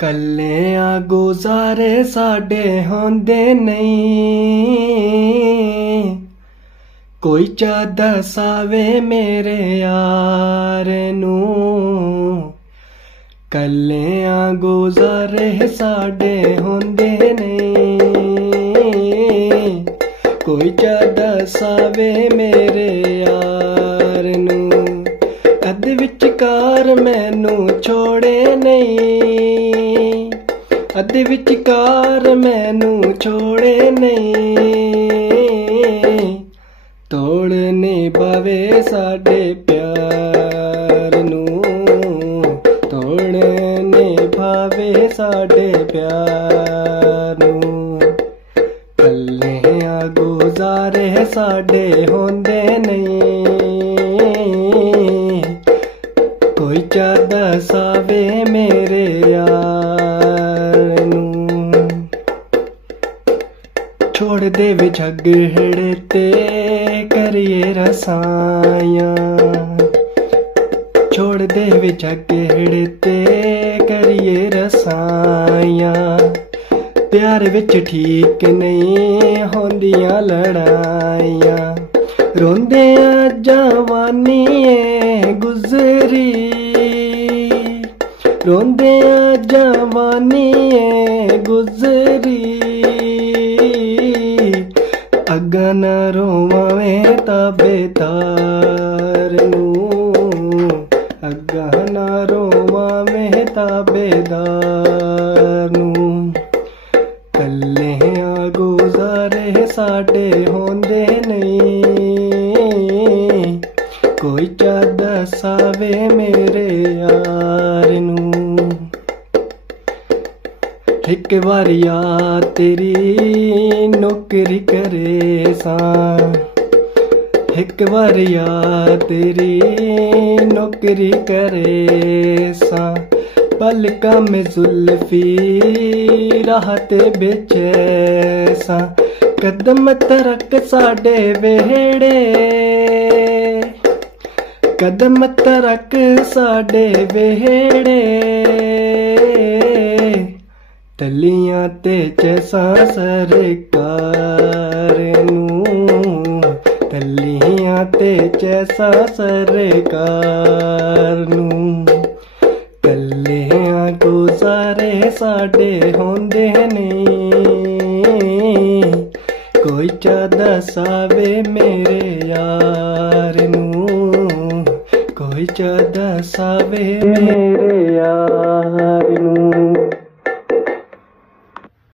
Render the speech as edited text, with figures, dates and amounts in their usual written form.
कल्लियां गुजारे साडे होंदे नहीं, कोई चा दसावे मेरे यार नू। कल्लियां गुजारे साडे होंदे नहीं, कोई चा दसावे मेरे यार नू। अद विचकार मैनू छोड़े नहीं, अद विचकार मैनू छोड़े नहीं, तोड़ने बावे साडे प्यार नू, तोड़ने भावे साडे प्यार नू। कल्लियां गुजारे साडे होंदे नहीं, कोई चा दसावे मेरे यार नू। छोड़ दे वे झगड़े ते करिए रसायां, छोड़ दे वे झगड़े ते करिए रसायां। प्यार विच ठीक नहीं होंदियां लड़ाइयां, रोंदियां जवानी गुजरी, रोंदियां जवानी गुजरी। अग्गा न रोवां ताबेदार नू, अग्गा न रोवां ताबेदार नू। कल्लियां गुजारे साडे होंदे नहीं, कोई चा दसावे मेरे यार नू। एक बारिया तेरी नौकरी करे सां, एक बारिया तेरी नौकरी करे सां। पलका में जुल्फी राहत बेचे सां, कदम तरक साडे वेड़े, कदम तरक साडे वेड़े। तलियां ते चैसा सरकार नू, तलियां ते चैसा सरकार नू। कल्लियां गुजारे साडे होंदे नहीं, कोई चा दसावे मेरे यार नू, कोई चा दसावे मेरे यार।